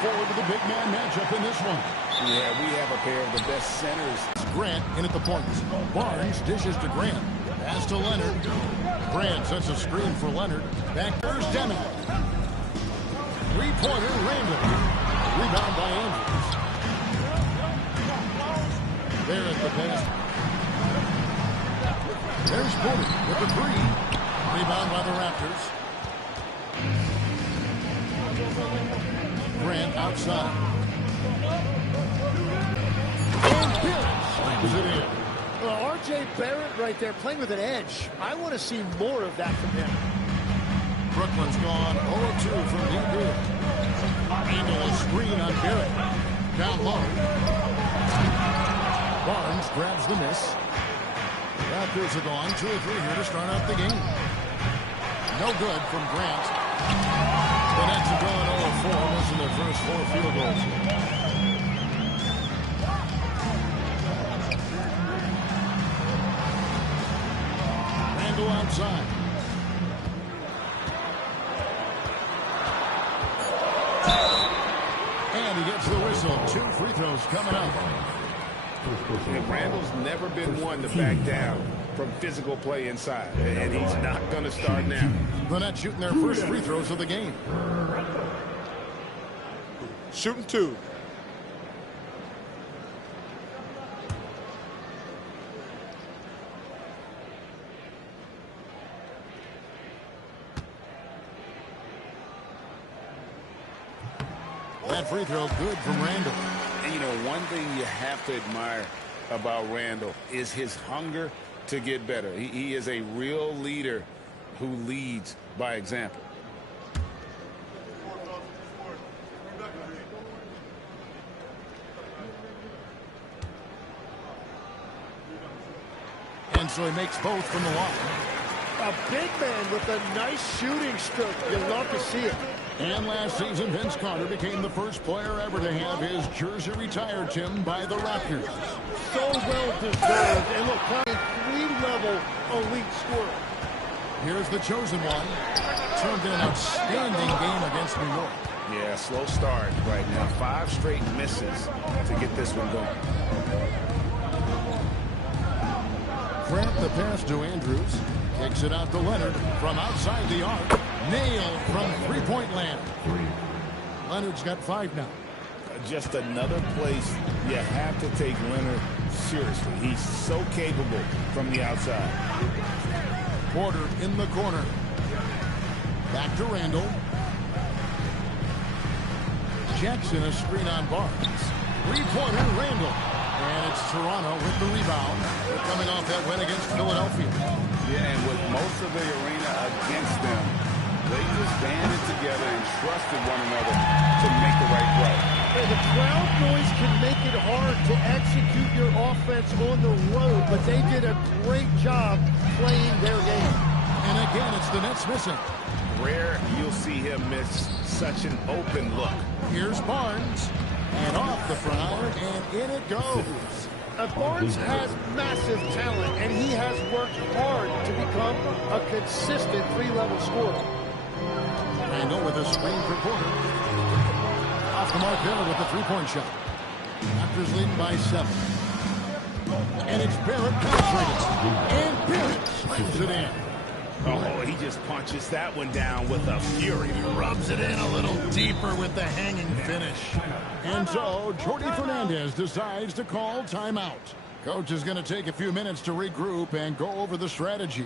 forward to the big man matchup in this one. Yeah, we have a pair of the best centers. Grant in at the point. Barnes dishes to Grant. Pass to Leonard. Grant sets a screen for Leonard. Back there's Demick. Three-pointer, Randall. Rebound by Andrews. There at the pass. There's Porter with the three. Rebound by the Raptors. Grant outside. And Barrett slams it in. Well, R.J. Barrett right there playing with an edge. I want to see more of that from him. Brooklyn's gone 0-2 from deep mid. Randall a screen on Barrett. Down low. Barnes grabs the miss. Raptors are gone 2 or 3 here to start out the game. No good from Grant. The Nets are going 0-4. Missing their first 4 field goals. Randall outside. And he gets the whistle. 2 free throws coming up. And Randall's never been one to back down from physical play inside. And he's not going to start now. The Nets shooting their first free throws of the game. Shooting 2. That free throw good from Randall. And, you know, one thing you have to admire about Randall is his hunger to get better. He is a real leader who leads by example. And so he makes both from the line. A big man with a nice shooting stroke. You love to see it. And last season, Vince Carter became the first player ever to have his jersey retired, Tim, by the Raptors. So well deserved. And look, playing 3-level elite scorer. Here's the chosen one. Turned in an outstanding game against New York. Yeah, slow start right now. 5 straight misses to get this one going. Grant the pass to Andrews. Kicks it out to Leonard from outside the arc. Nailed from three-point land. Leonard's got 5 now. Just another place you have to take Leonard seriously. He's so capable from the outside. Porter in the corner. Back to Randall. Jackson a screen on Barnes. Three-pointer Randall. And it's Toronto with the rebound. They're coming off that win against Philadelphia. Yeah, and with most of the arena against them, they just banded together and trusted one another to make the right play. Hey, the crowd noise can make it hard to execute your offense on the road, but they did a great job playing their game. And again, it's the Nets missing. Rare you'll see him miss such an open look. Here's Barnes. And off the front iron, and in it goes. Barnes has massive talent, and he has worked hard to become a consistent 3-level scorer. Randall with a screen for Porter. Off the mark there with the three-point shot. Raptors leading by 7. And it's Barrett penetrating. And Barrett slams it in. Oh, he just punches that one down with a fury. He rubs it in a little deeper with the hanging finish. And so, Jordi Fernandez decides to call timeout. Coach is going to take a few minutes to regroup and go over the strategy.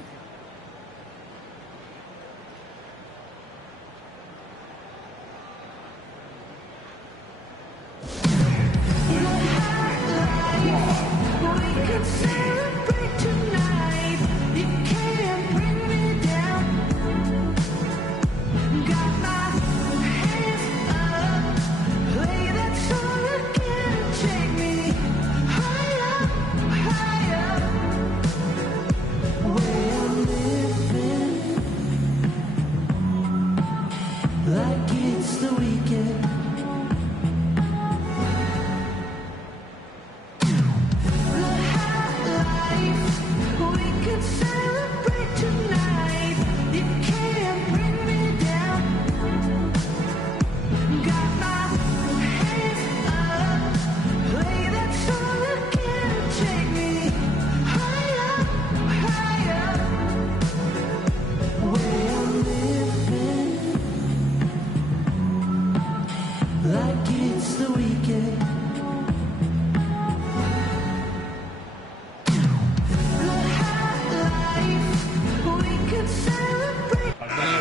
Well, And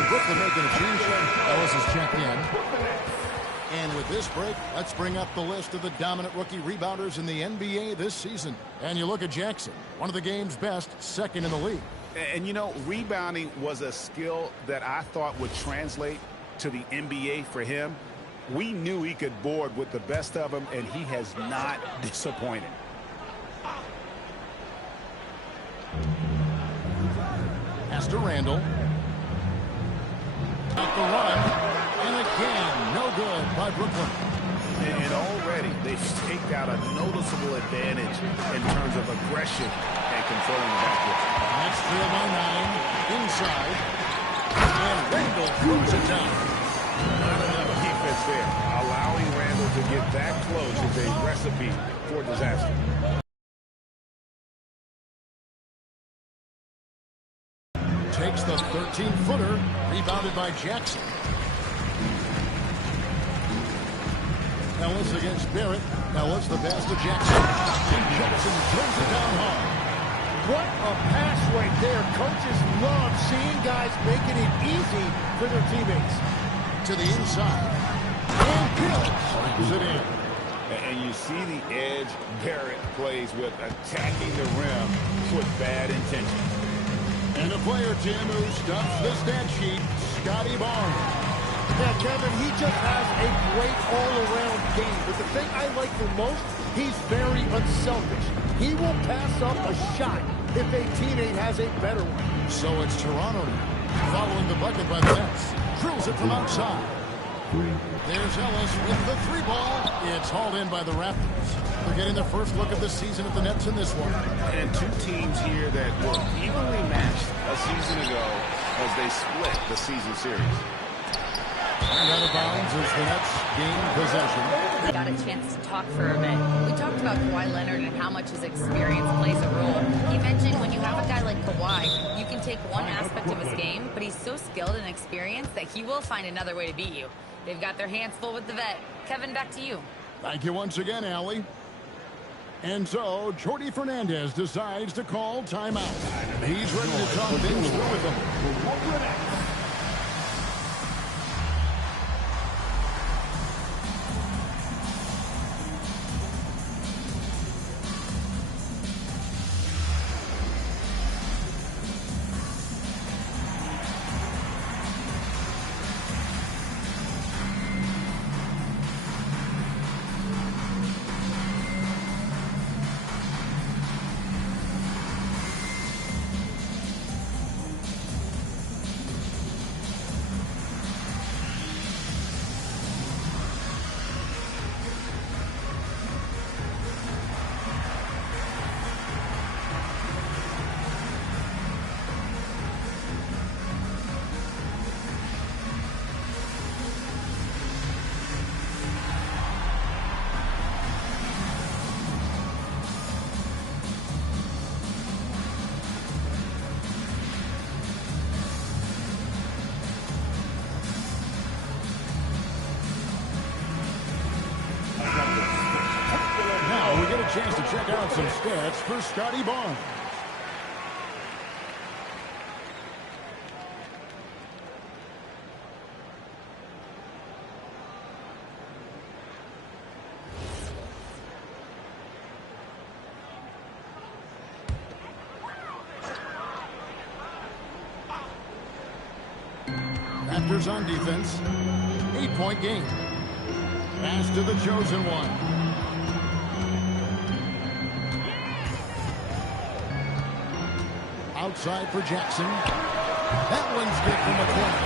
Brooklyn making a change. Ellis has checked in. And with this break, let's bring up the list of the dominant rookie rebounders in the NBA this season. And you look at Jackson, one of the game's best, second in the league. And, you know, rebounding was a skill that I thought would translate to the NBA for him. We knew he could board with the best of them, and he has not disappointed. Pass to Randall. At the run. And again, no good by Brooklyn. And already they've staked out a noticeable advantage in terms of aggression and controlling the backcourt. That's trail by 9. Inside. And Randall throws it down. Not enough defense there. Allowing Randall to get that close is a recipe for disaster. Takes the 13-footer, rebounded by Jackson. Ellis against Barrett. Ellis the pass to Jackson. And Jackson throws it down hard. What a pass right there. Coaches love seeing guys making it easy for their teammates. To the inside. And Bill slams it in. And you see the edge Barrett plays with, attacking the rim with bad intention. And a player, Tim, who stuffs the stat sheet, Scotty Barnes. Yeah, Kevin, he just has a great all-around game. But the thing I like the most, he's very unselfish. He will pass up a shot if a teammate has a better one. So it's Toronto now, following the bucket by the Nets. Drills it from outside. There's Ellis with the 3-ball. It's hauled in by the Raptors. They're getting the first look of the season at the Nets in this one. And two teams here that were evenly matched a season ago as they split the season series. And out of bounds as the Nets gain possession. We got a chance to talk for a bit. We talked about Kawhi Leonard and how much his experience plays a role. He mentioned when you have a guy like Kawhi, you can take one aspect of his game, but he's so skilled and experienced that he will find another way to beat you. They've got their hands full with the vet. Kevin, back to you. Thank you once again, Allie. And so, Jordi Fernandez decides to call timeout. He's ready to talk things through with them. Chance to check out some stats for Scotty Barnes. Raptors on defense. 8-point game. Pass to the chosen one. Outside for Jackson. That one's good from the corner.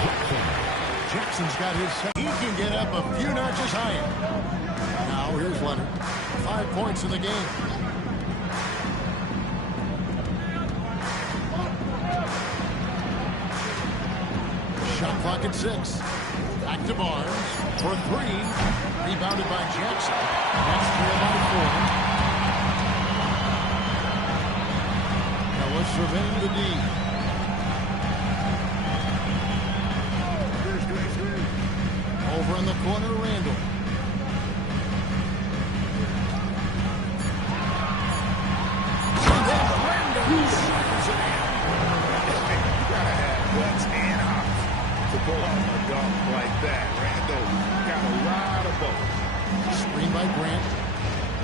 Jackson's got his set. He can get up a few notches higher. Now here's Leonard. 5 points in the game. Shot clock at 6. Back to Barnes for 3. Rebounded by Jackson. That's trail by 4. Surveying the D. Over in the corner, Randall. pull off a dunk like that. Randall got a lot of both. Screen by Grant.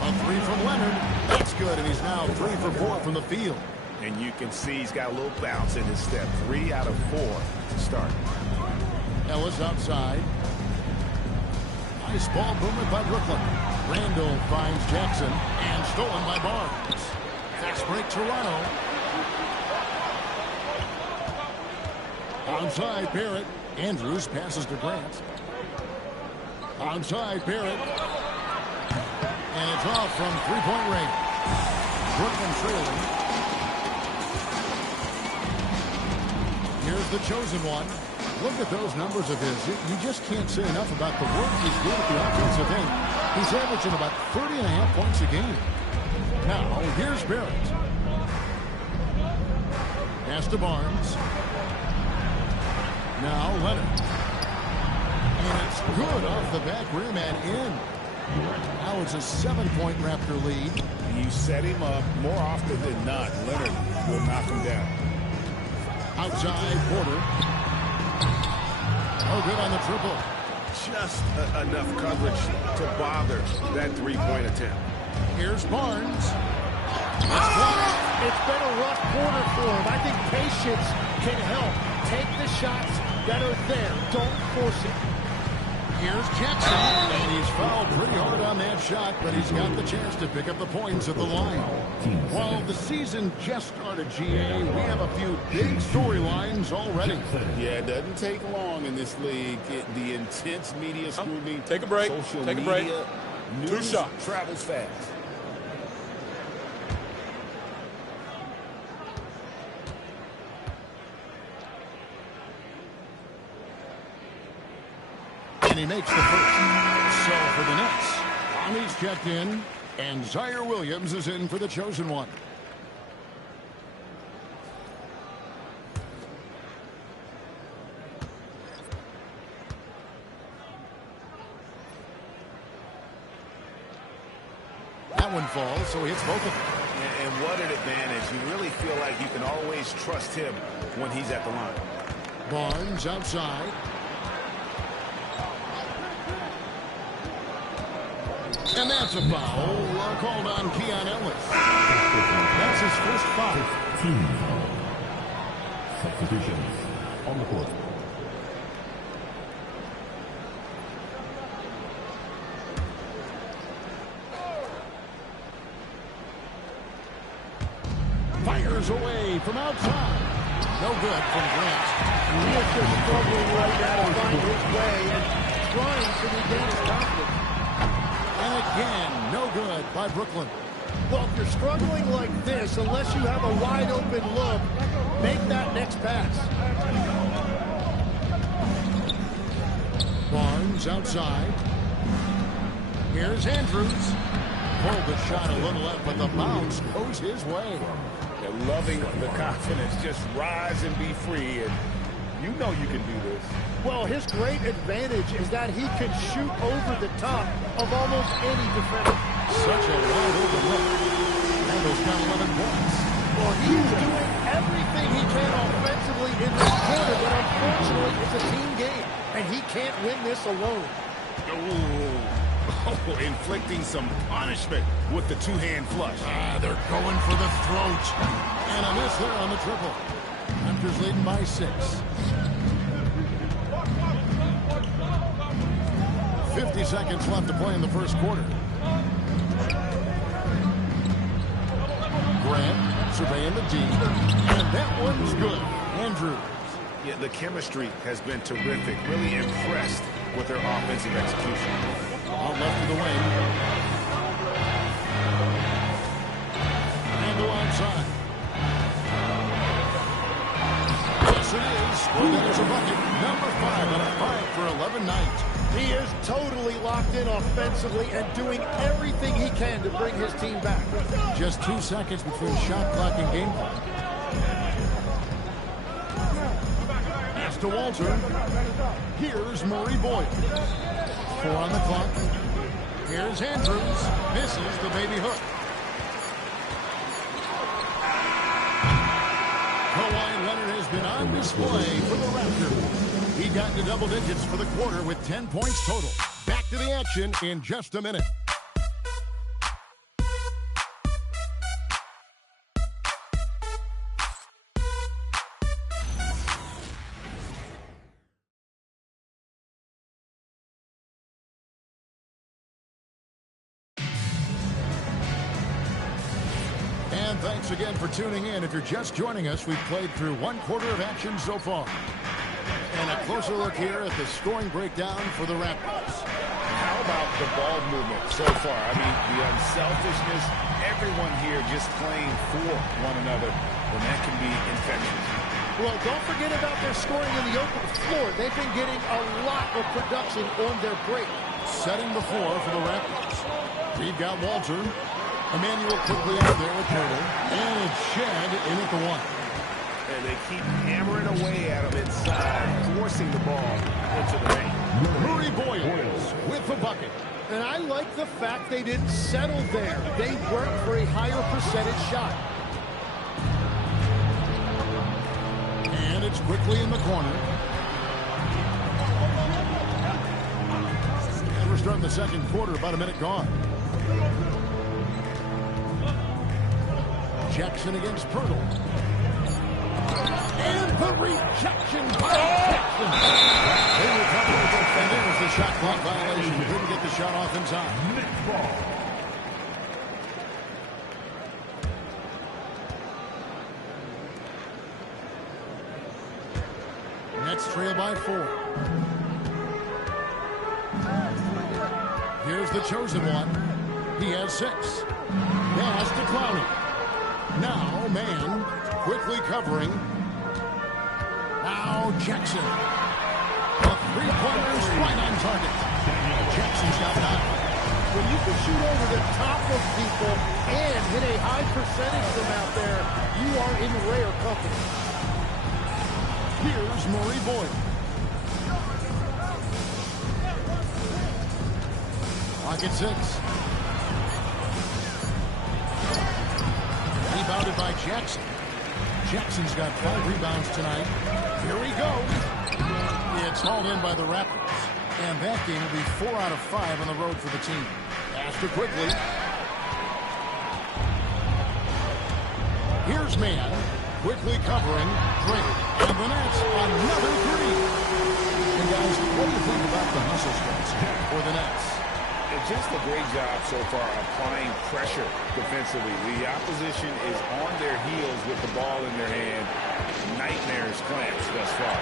A three from Leonard. That's good, and he's now 3 for 4 from the field. And you can see he's got a little bounce in his step. 3 out of 4 to start. Ellis outside. Nice ball movement by Brooklyn. Randall finds Jackson, and stolen by Barnes. Fast break Toronto. Onside Barrett. Andrews passes to Grant. Onside Barrett. And it's off from three-point range. Brooklyn trailing. Here's the chosen one. Look at those numbers of his. You just can't say enough about the work he's doing at the offensive end. He's averaging about 30.5 points a game. Now, here's Barrett. Pass to Barnes. Now, Leonard. And it's good off the back rim and in. Now it's a 7-point Raptor lead. You set him up more often than not. Leonard will knock him down. Outside Porter. No good on the triple. Just enough coverage to bother that three-point attempt. Here's Barnes. It's been a rough quarter for him. I think patience can help. Take the shots that are there. Don't force it. Here's Jackson, and he's fouled pretty hard on that shot, but he's got the chance to pick up the points at the line. While the season just started, GA, we have a few big storylines already. Yeah, it doesn't take long in this league. The intense media scrutiny. Take a break. Social Take a break. media, 2 news shots. travels fast. And he makes the first. So for the Nets, Conley's checked in, and Zaire Williams is in for the chosen one. That one falls, so he hits both of them. And what an advantage. You really feel like you can always trust him when he's at the line. Barnes outside. And that's a foul called on Keon Ellis. That's his first foul. 15 substitutions on the court. Fires away from outside. No good from Grant. He is just struggling right now to find his way and trying to regain his confidence. And again, no good by Brooklyn. Well, if you're struggling like this, unless you have a wide open look, make that next pass. Barnes outside. Here's Andrews. Pulled the shot a little up, but the bounce goes his way. They're loving the confidence. Just rise and be free. And you know you can do this. Well, his great advantage is that he can shoot over the top of almost any defender. Such a wide open look. Randall's got 11 points. Well, he's doing everything he can offensively in this quarter, but unfortunately, it's a team game, and he can't win this alone. Oh, inflicting some punishment with the two-hand flush. They're going for the throat. And a miss there on the triple. Raptors leading by 6. 50 seconds left to play in the first quarter. Grant surveying the D. And that one's good. Andrews. Yeah, the chemistry has been terrific. Really impressed with their offensive execution. Out left of the wing. Randall outside. Yes, it is. Well, there's a bucket. Number 5 on a 5-for-11 night. He is totally locked in offensively and doing everything he can to bring his team back. Just 2 seconds between shot clock and game clock. Pass to Walter. Here's Murray Boyd. 4 on the clock. Here's Andrews. Misses the baby hook. Kawhi Leonard has been on display for the Raptors. He got into double digits for the quarter with 10 points total. Back to the action in just a minute. And thanks again for tuning in. If you're just joining us, we've played through one quarter of action so far. And a closer look here at the scoring breakdown for the Raptors. How about the ball movement so far? I mean, the unselfishness, everyone here just playing for one another, and that can be infectious. Well, don't forget about their scoring in the open floor. They've been getting a lot of production on their break. Setting the floor for the Raptors. We've got Walter. Emmanuel quickly out there with Turtle. And it's Shed in at the one. And they keep hammering away at him inside, forcing the ball into the lane. Murray Boyles with the bucket. And I like the fact they didn't settle there. They worked for a higher percentage shot. And it's quickly in the corner. And we're starting the second quarter, about a minute gone. Jackson against Pirtle. And the rejection by Jackson. They recover the defender with the shot clock violation. Couldn't get the shot off in time. Nets trail by 4. Here's the chosen one. He has 6. Pass to Clowney. Now, man, quickly covering. Now, Jackson. The three-pointers right on target. Jackson's got 9. When you can shoot over the top of people and hit a high percentage from out there, you are in rare company. Here's Murray Boyle. Pocket 6. Rebounded by Jackson. Jackson's got 5 rebounds tonight. Here he goes. It's hauled in by the Raptors. And that game will be 4 out of 5 on the road for the team. Astor quickly. Here's Man. Quickly covering. Drake. And the Nets. Another 3. And guys, what do you think about the hustle squads for the Nets? It's just a great job so far applying pressure defensively. The opposition is on their heels with the ball in their hand. Nightmares clamps thus far.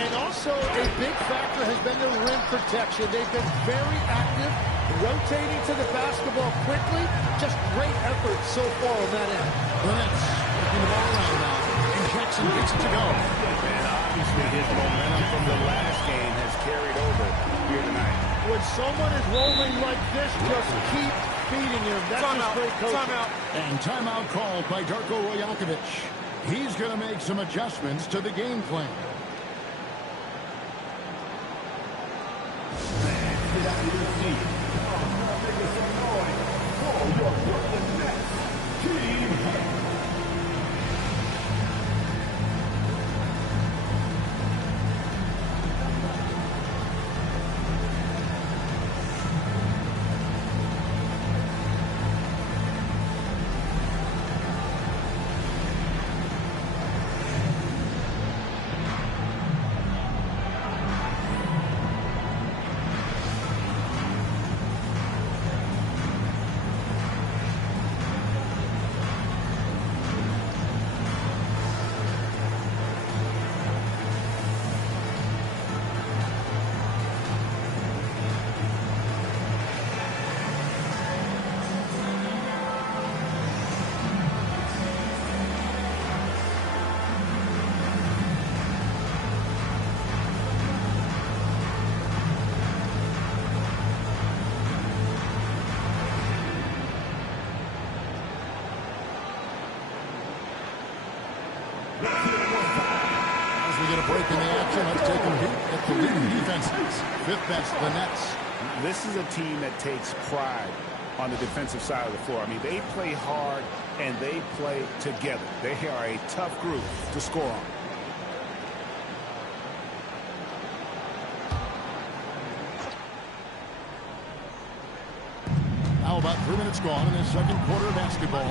And also a big factor has been their rim protection. They've been very active, rotating to the basketball quickly. Just great effort so far on that end. The Nets working the ball around now. And Jackson gets it to go. And obviously his momentum from the last game has carried over here tonight. When someone is rolling like this, just keep feeding him. That's just great coaching. And timeout called by Darko Rajakovic. He's going to make some adjustments to the game plan. Get out of your seat. Make some noise for your Brooklyn Nets. Team As we get a break in the action, let's take a look at the leading defenses. 5th best, the Nets. This is a team that takes pride on the defensive side of the floor. I mean, they play hard and they play together. They are a tough group to score on. Now about 3 minutes gone in the second quarter of basketball.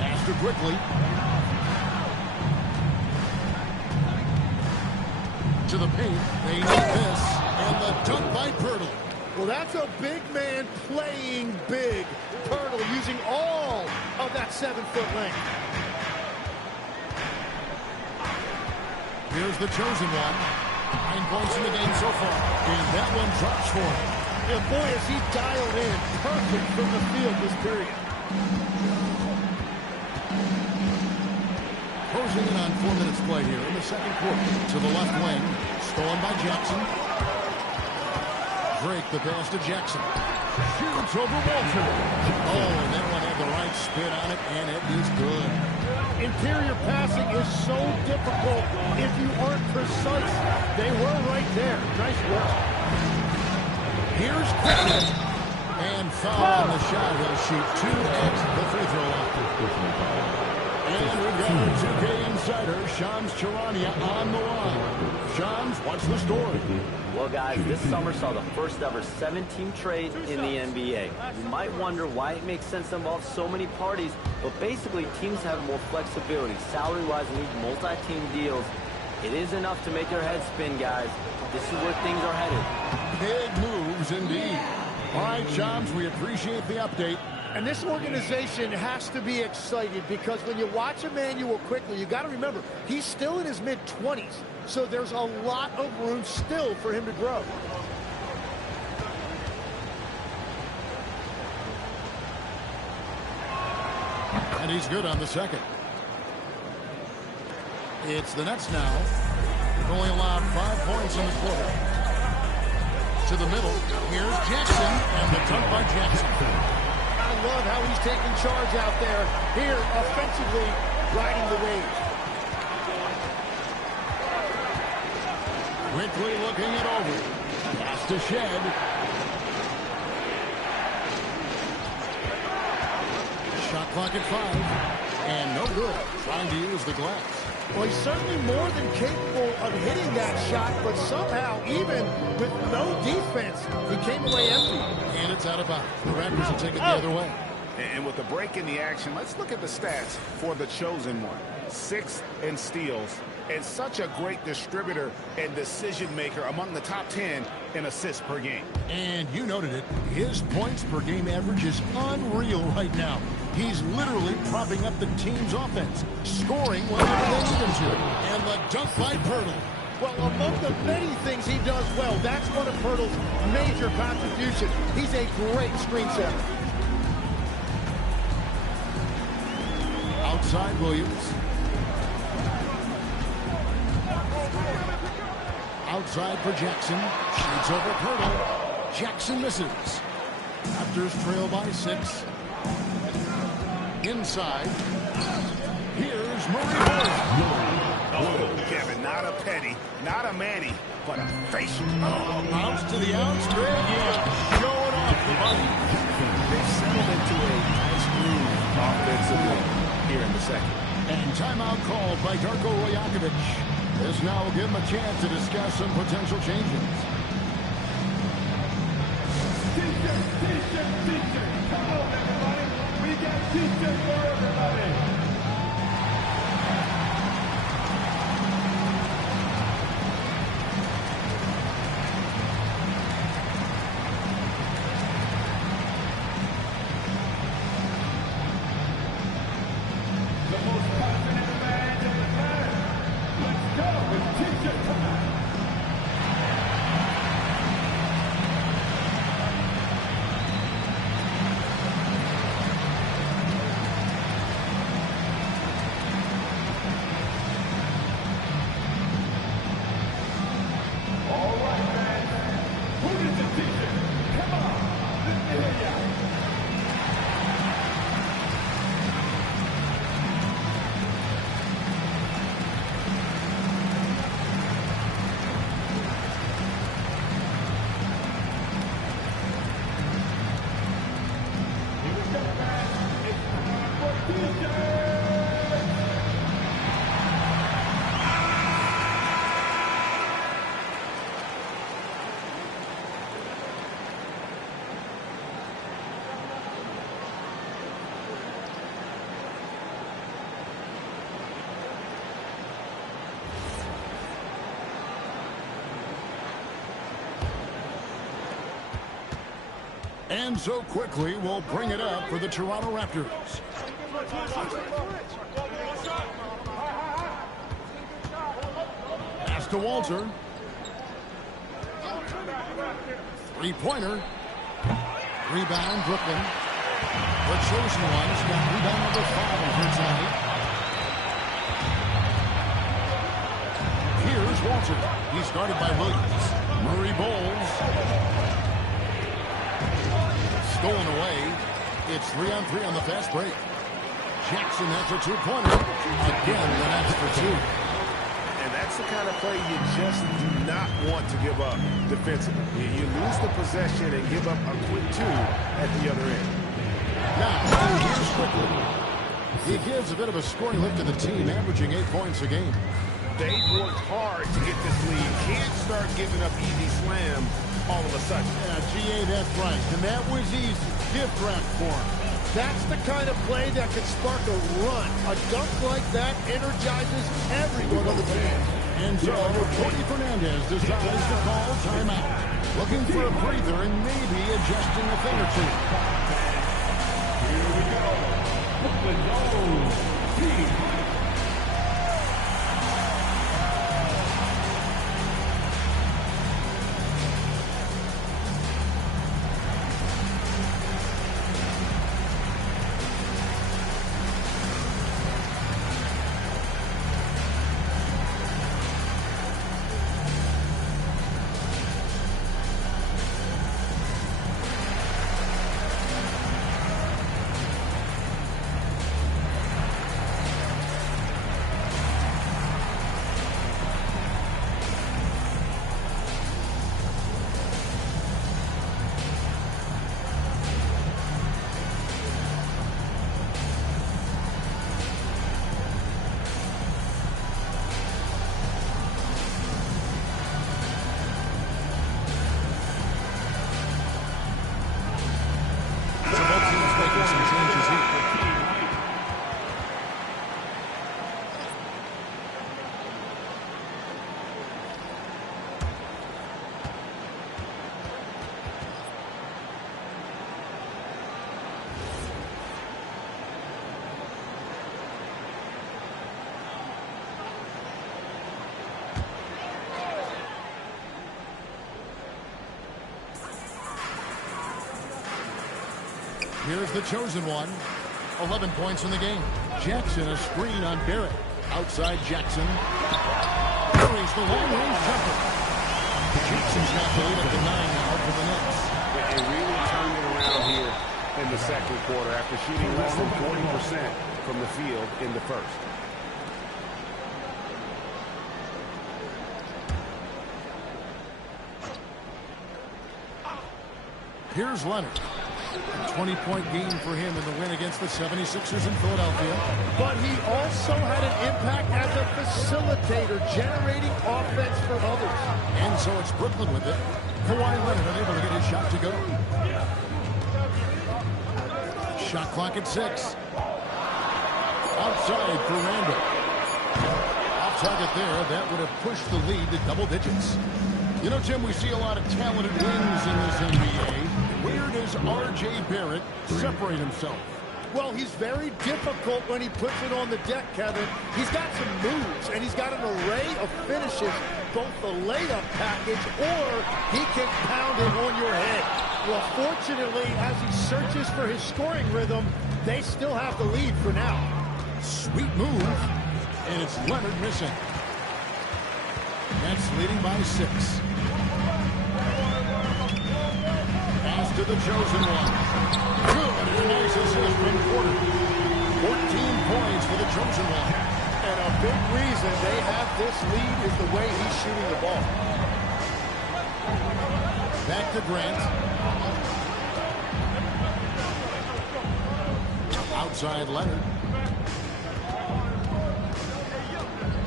Pass to quickly. To the paint. They need this. And the dunk by Poeltl. Well, that's a big man playing big. Poeltl using all of that 7-foot length. Here's the chosen one. 9 points in the game so far. And that one drops for him. And boy, is he dialed in perfect from the field this period. Closing in on 4 minutes play here in the second quarter. To the left wing. Stolen by Jackson. Drake the pass to Jackson. Shoots over Walter. Oh, and that one had the right spin on it, and it is good. Interior passing is so difficult if you aren't precise. They were right there. Nice work. Here's Quickly. And foul on the shot. He'll shoot 2 at the free throw line. And we've got our 2K insider, Shams Charania, on the line. Shams, what's the story? Well, guys, this summer saw the first ever 7-team trade in the NBA. You might wonder why it makes sense to involve so many parties, but basically teams have more flexibility, salary-wise, in these multi-team deals. It is enough to make your head spin, guys. This is where things are headed. Big moves indeed. All right, Shams, we appreciate the update. And this organization has to be excited because when you watch Immanuel Quickley, you got to remember, he's still in his mid-20s. So there's a lot of room still for him to grow. And he's good on the second. It's the Nets now. They've only allowed 5 points in the quarter. To the middle. Here's Jackson, and the dunk by Jackson. I love how he's taking charge out there. Here, offensively, riding the wave. Quickly looking it over. Pass to Shed. Shot clock at 5. And no good. Trying to use the glass. Well, he's certainly more than capable of hitting that shot, but somehow, even with no defense, he came away empty. And it's out of bounds. The Raptors will take it the other way. And with the break in the action, let's look at the stats for the chosen one. 6 in steals, and such a great distributor and decision maker among the top 10 in assists per game. And you noted it. His points per game average is unreal right now. He's literally propping up the team's offense, scoring whenever they need him to. And the dunk by Poeltl. Well, among the many things he does well, that's one of Poeltl's major contributions. He's a great screen setter. Outside Williams. Outside for Jackson. Shoots over Poeltl. Jackson misses. Raptors trail by 6. Inside. Here's Murray. Oh, Kevin, not a Petty, not a Manny, but a facial. Oh, bounce to the outside. Yeah, showing off the body. They settled into a nice groove offensively here in the second. And timeout called by Darko Rajakovic. This now will give him a chance to discuss some potential changes. T-shirt. Come on, everybody. We got T-shirts for everybody. And so quickly, we'll bring it up for the Toronto Raptors. Pass to Walter. Three-pointer. Rebound, Brooklyn. The chosen one's got rebound number 5 here tonight. Here's Walter. He's guarded by Williams. Murray Bowles. Stolen away. It's 3-on-3 on the fast break. Jackson has a two-pointer. Again, the Nets for 2. And that's the kind of play you just do not want to give up defensively. You lose the possession and give up a quick 2 at the other end. Now, here's Brooklyn. He gives a bit of a scoring lift to the team, averaging 8 points a game. They worked hard to get this lead. Can't start giving up easy slams all of a sudden. Yeah, GA, that's right. And that was easy. Gift wrap for him. That's the kind of play that can spark a run. A dunk like that energizes everyone on the team. And so, Cody Fernandez decides to call timeout. Looking for a breather and maybe adjusting a thing or two. Here we go. Brooklyn's own team. Here's the chosen one. 11 points in the game. Jackson, a screen on Barrett. Outside Jackson. Carries the long-range jumper. Jackson's got the lead at the 9 now for the Nets. And really turned it around here in the second quarter after shooting less than 40% from the field in the first. Here's Leonard. A 20-point game for him in the win against the 76ers in Philadelphia. But he also had an impact as a facilitator, generating offense for others. And so it's Brooklyn with it. Kawhi Leonard unable to get his shot to go. Shot clock at 6. Outside for Randall. Off target there. That would have pushed the lead to double digits. You know, Tim, we see a lot of talented wings in this NBA. Where does R.J. Barrett separate himself? Well, he's very difficult when he puts it on the deck, Kevin. He's got some moves, and he's got an array of finishes, both the layup package or he can pound it on your head. Well, fortunately, as he searches for his scoring rhythm, they still have the lead for now. Sweet move, and it's Leonard missing. That's leading by 6. Pass to the chosen one. Good, and a nice assist from Porter. 14 points for the chosen one. And a big reason they have this lead is the way he's shooting the ball. Back to Grant. Outside Leonard.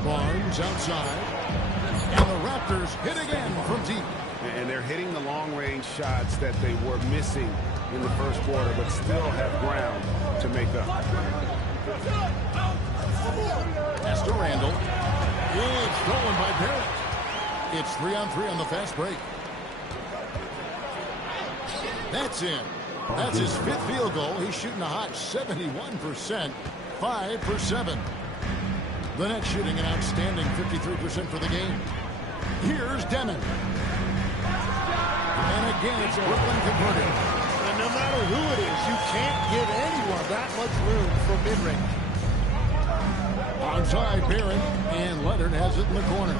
Barnes outside. And the Raptors hit again from deep. And they're hitting the long-range shots that they were missing in the first quarter, but still have ground to make up. Pass to Randall. It's stolen by Barrett. It's 3-on-3 on the fast break. That's in. That's his 5th field goal. He's shooting a hot 71%, 5 for 7. The Nets shooting an outstanding 53% for the game. Here's Deming. And again, it's Brooklyn converting. And no matter who it is, you can't give anyone that much room for mid-range. Onside Barrett, and Leonard has it in the corner.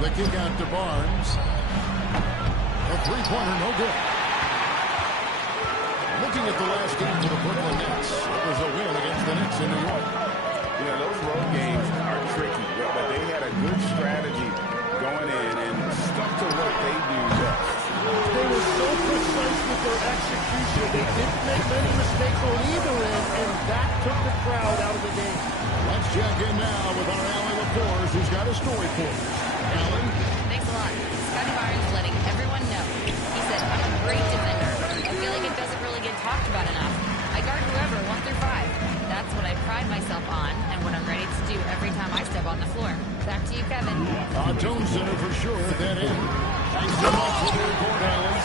The kick out to Barnes. A three-pointer, no good. Looking at the last game for the Brooklyn Nets, it was a win against the Knicks in New York. You know, those road games are tricky, but they had a good strategy going in and stuck to what they do best. They were so precise with their execution. They didn't make many mistakes on either end, and that took the crowd out of the game. Let's check in now with our Allie LaForce, who's got a story for us. Allie? Thanks a lot. Scotty Barnes letting everyone know. He said, I'm a great defender. I feel like it doesn't really get talked about enough. I guard whoever, 1 through 5. That's what I pride myself on and what I'm ready to do every time I step on the floor. Back to you, Kevin. Tone center for sure at that end. Thanks so much for the report, Allie.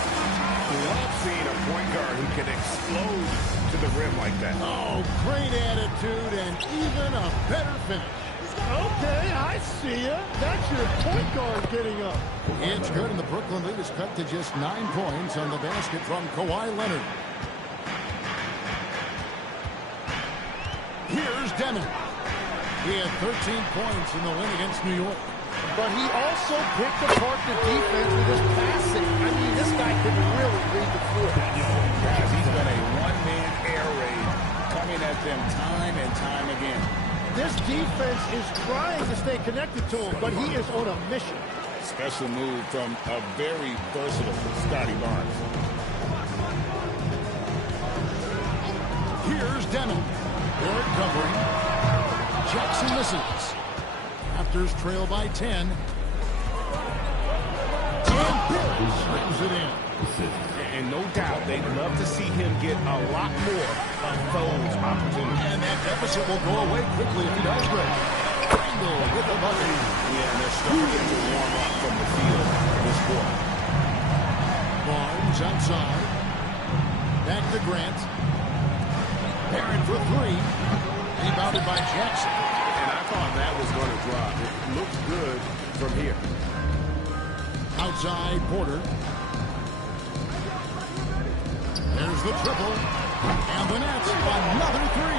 Love seeing a point guard who can explode to the rim like that. Oh, great attitude and even a better finish. Okay, I see ya. That's your point guard getting up. It's good, and the Brooklyn lead is cut to just 9 points on the basket from Kawhi Leonard. Here's Deming. He had 13 points in the win against New York. But he also picked apart the defense with his passing. I mean, this guy can really read the floor. Guys, he's been a one-man air raid coming at them time and time again. This defense is trying to stay connected to him, but he is on a mission. Special move from a very versatile Scotty Barnes. Here's Deming. Barrett covering. Jackson misses. Raptors trail by 10. And Barrett slams it in. And no doubt, they'd love to see him get a lot more of those opportunities. And that deficit will go away quickly if he does great. Randle with the bucket. Yeah, and they're starting to warm up from the field this quarter. Barnes outside. Back to Grant. Barrett for 3. Rebounded by Jackson. And I thought that was going to drop. It looked good from here. Outside Porter. There's the triple. And the Nets, another 3.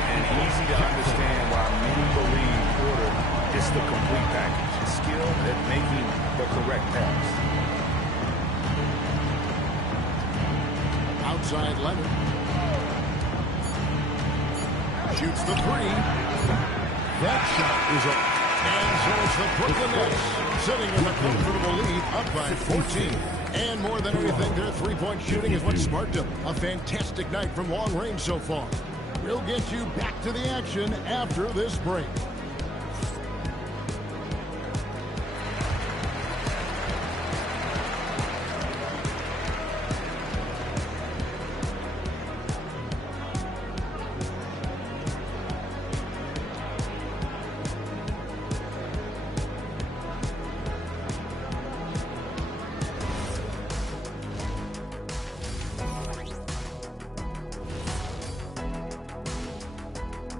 And easy to understand why many believe Porter is the complete package. Skilled at making the correct pass. Outside Leonard. Shoots the 3. That shot is up. And so it's the Brooklyn Nets sitting in a comfortable lead, up by 14. And more than anything, their three-point shooting is what sparked them. A fantastic night from long range so far. We'll get you back to the action after this break.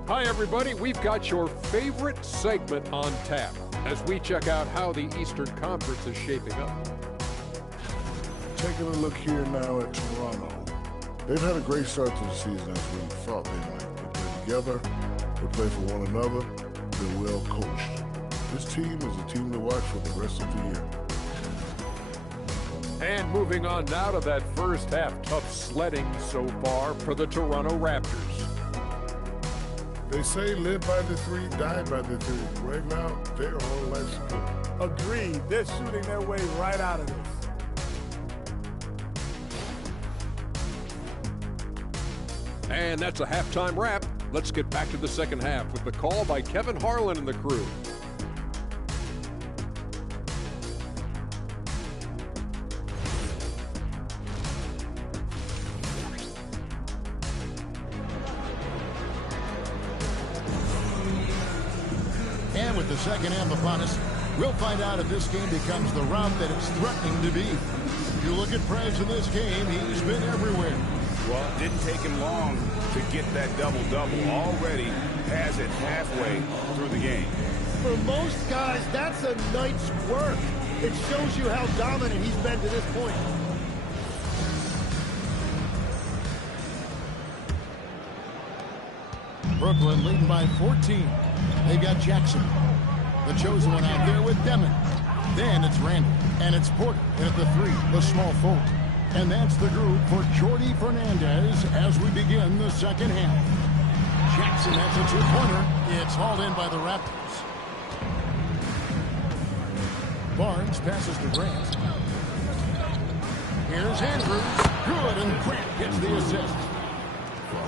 Hi, everybody. We've got your favorite segment on tap as we check out how the Eastern Conference is shaping up. Taking a look here now at Toronto. They've had a great start to the season as we thought they might. They play together, they play for one another, they're well coached. This team is a team to watch for the rest of the year. And moving on now to that first half, tough sledding so far for the Toronto Raptors. They say live by the 3, die by the 3. Right now, they're on life support. Agreed. They're shooting their way right out of this. And that's a halftime wrap. Let's get back to the second half with the call by Kevin Harlan and the crew. And with the second half upon us, we'll find out if this game becomes the rout that it's threatening to be. You look at Prez in this game, he's been everywhere. Well, it didn't take him long to get that double-double. Already has it halfway through the game. For most guys, that's a night's work. It shows you how dominant he's been to this point. Brooklyn leading by 14. They've got Jackson. The chosen one out there with Demon. Then it's Randall. And it's Porter. And at the 3, the small forward. And that's the group for Jordi Fernandez as we begin the second half. Jackson, that's a two-pointer. It's hauled in by the Raptors. Barnes passes to Grant. Here's Andrews. Good, and Grant gets the assist.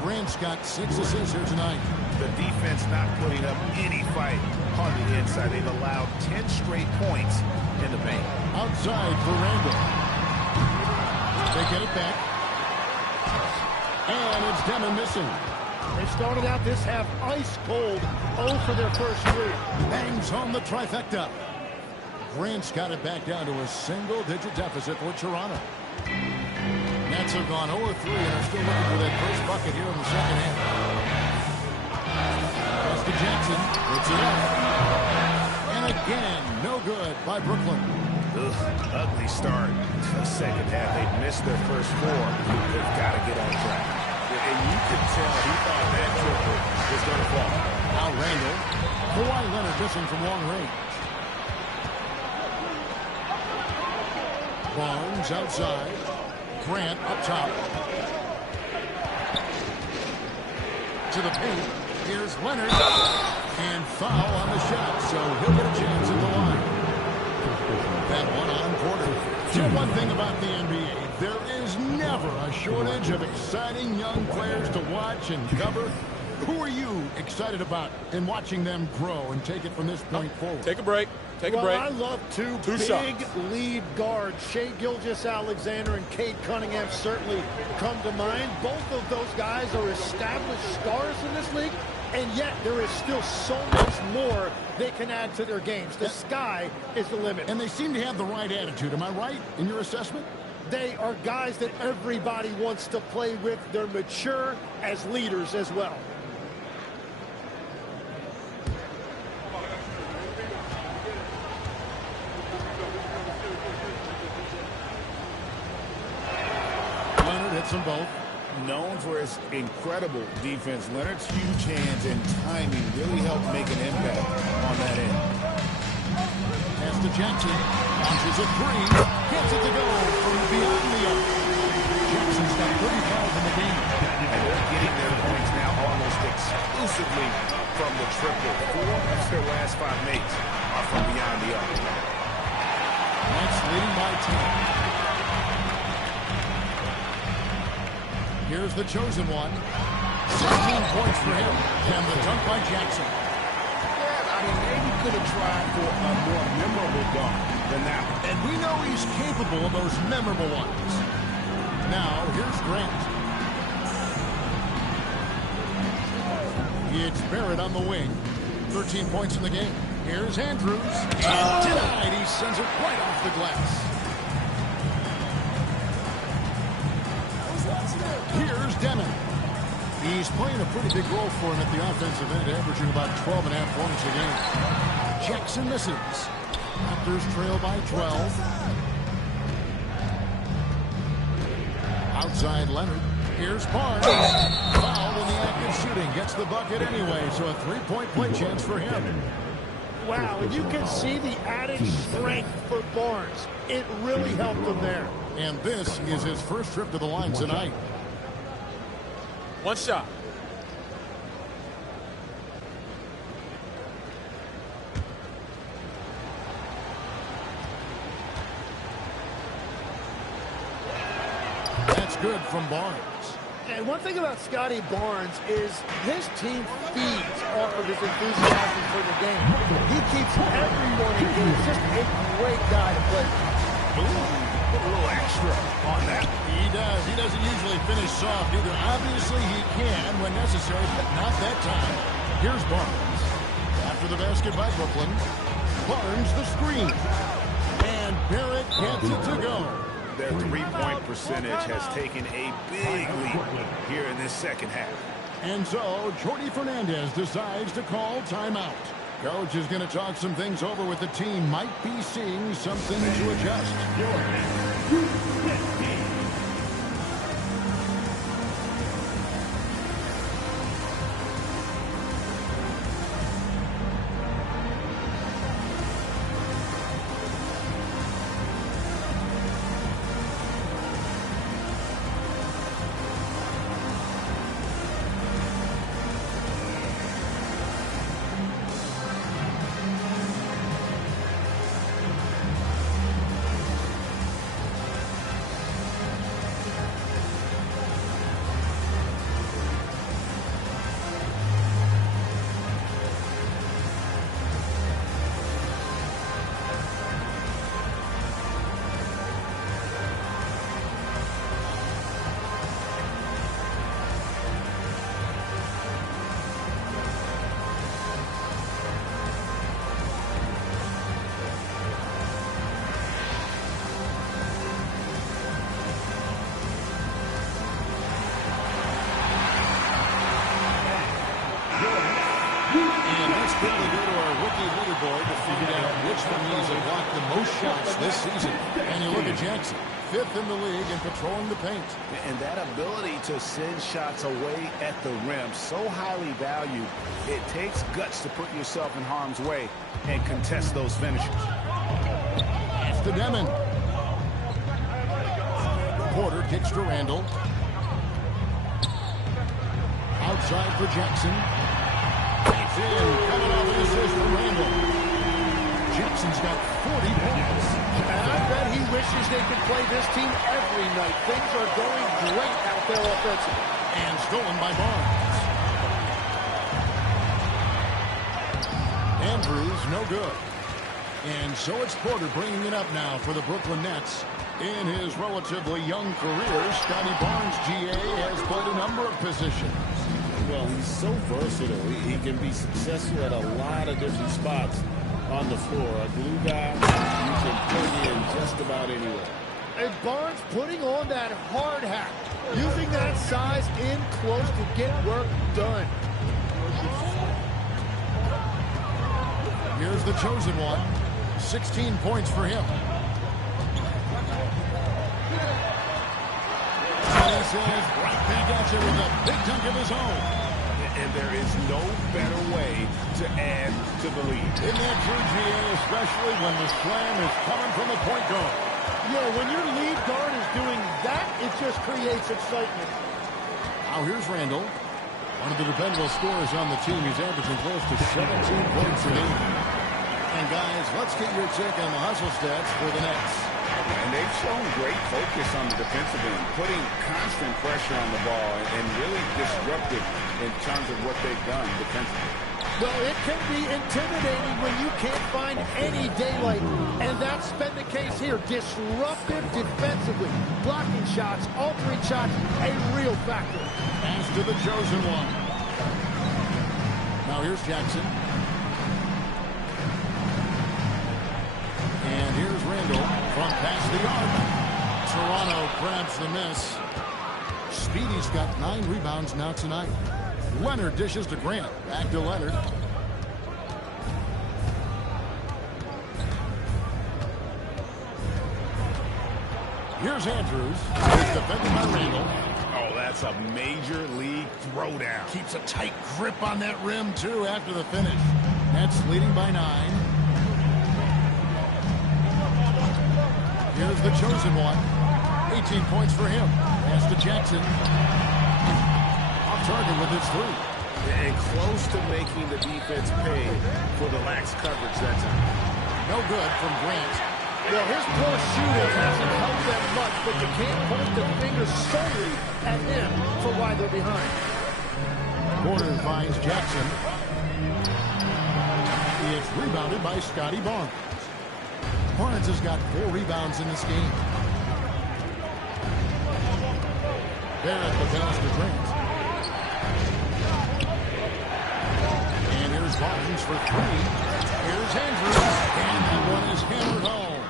Grant's got 6 assists here tonight. The defense not putting up any fight on the inside. They've allowed 10 straight points in the paint. Outside for Randall. They get it back. And it's Demon missing. They started out this half ice cold. 0 for their first 3. Bangs on the trifecta. Grant's got it back down to a single-digit deficit for Toronto. Nets have gone 0-3 and are still looking for that first bucket here in the second half. Goes to Jackson. Puts it up. And again, no good by Brooklyn. Ugly start to the second half. They've missed their first 4. They've got to get on track. And you could tell he thought that triple was going to fall. Now Randall. Kawhi Leonard missing from long range. Barnes outside. Grant up top. To the paint. Here's Leonard. And foul on the shot, so he'll get a chance at the line. That one on Porter. You know one thing about the NBA, there is never a shortage of exciting young players to watch and cover. Who are you excited about in watching them grow and take it from this point forward? Take a break. Take a break. I love two big shots. lead guards. Shai Gilgeous-Alexander and Cade Cunningham certainly come to mind. Both of those guys are established stars in this league, and yet there is still so much more they can add to their games. The sky is the limit. And they seem to have the right attitude. Am I right in your assessment? They are guys that everybody wants to play with. They're mature as leaders as well. Hits them both. Known for his incredible defense, Leonard's huge hands and timing really helped make an impact on that end. Pass to Jackson. Launches a 3. Gets it to go from beyond the arc. Jackson's got 35 in the game. And they're getting their points now almost exclusively from the triple. 4 of their last 5 makes are from beyond the arc. Nets leading by 10. Here's the chosen one. 16 points for him. And the dunk by Jackson. Yeah, I mean, maybe could have tried for a more memorable dunk than that one. And we know he's capable of those memorable ones. Now, here's Grant. It's Barrett on the wing. 13 points in the game. Here's Andrews. And denied. He sends it right off the glass. Here's Demon. He's playing a pretty big role for him at the offensive end, averaging about 12.5 points a game. Jackson misses. Raptors trail by 12. Outside Leonard. Here's Barnes. Fouled in the act of shooting. Gets the bucket anyway, so a 3-point play chance for him. Wow, and you can see the added strength for Barnes. It really helped him there. And this is his first trip to the line tonight. One shot. That's good from Barnes. And one thing about Scotty Barnes is his team feeds off of his enthusiasm for the game. He keeps everyone engaged. Just a great guy to play with. Ooh, a little extra on that. He does. He doesn't usually finish soft either. Obviously, he can when necessary, but not that time. Here's Barnes. After the basket by Brooklyn. Barnes the screen. And Barrett gets it to go. Their three-point percentage has taken a big leap here in this second half. And so, Jordi Fernandez decides to call timeout. Coach is going to talk some things over with the team. Might be seeing something to adjust. Quickly go to our rookie leaderboard to find out which one of these have blocked the most shots this season. And you look at Jackson, 5th in the league in patrolling the paint. And that ability to send shots away at the rim, so highly valued. It takes guts to put yourself in harm's way and contest those finishes. That's to Demon. Porter kicks to Randall. Outside for Jackson. In, coming off an assist from Randall. Jackson's got 40 points. And I bet he wishes they could play this team every night. Things are going great out there offensively. And stolen by Barnes. Andrews, no good. And so it's Porter bringing it up now for the Brooklyn Nets. In his relatively young career, Scotty Barnes, GA, has played a number of positions. Well, he's so versatile. He can be successful at a lot of different spots on the floor. A glue guy you can plug in just about anywhere. And Barnes putting on that hard hat, using that size in close to get work done. Here's the chosen one. 16 points for him. And he says right back at you with a big dunk of his own. And there is no better way to add to the lead. Isn't that true, GA, especially when the slam is coming from the point guard? Yeah, when your lead guard is doing that, it just creates excitement. Now here's Randall. One of the dependable scorers on the team. He's averaging close to 17 points a game. And guys, let's get your take on the hustle stats for the Nets. And they've shown great focus on the defensive end, putting constant pressure on the ball and really disruptive in terms of what they've done defensively. Well, it can be intimidating when you can't find any daylight, and that's been the case here. Disruptive defensively, blocking shots, altering shots, a real factor. Pass to the chosen one. Now here's Jackson. And here's Randall from past the arc. Toronto grabs the miss. Speedy's got 9 rebounds now tonight. Leonard dishes to Grant. Back to Leonard. Here's Andrews. He's defended by Randall. Oh, that's a major league throwdown. Keeps a tight grip on that rim, too, after the finish. Nets leading by 9. Here's the chosen one. 18 points for him. Pass to Jackson. Off target with his 3. And close to making the defense pay for the lax coverage that time. No good from Grant. Well, his poor shooting hasn't helped them much, but you can't point the finger solely at them for why they're behind. Porter finds Jackson. It's rebounded by Scotty Barnes. Barnes has got 4 rebounds in this game. Barrett the pass to Grant. And here's Barnes for 3. Here's Andrews. And that one is hammered home.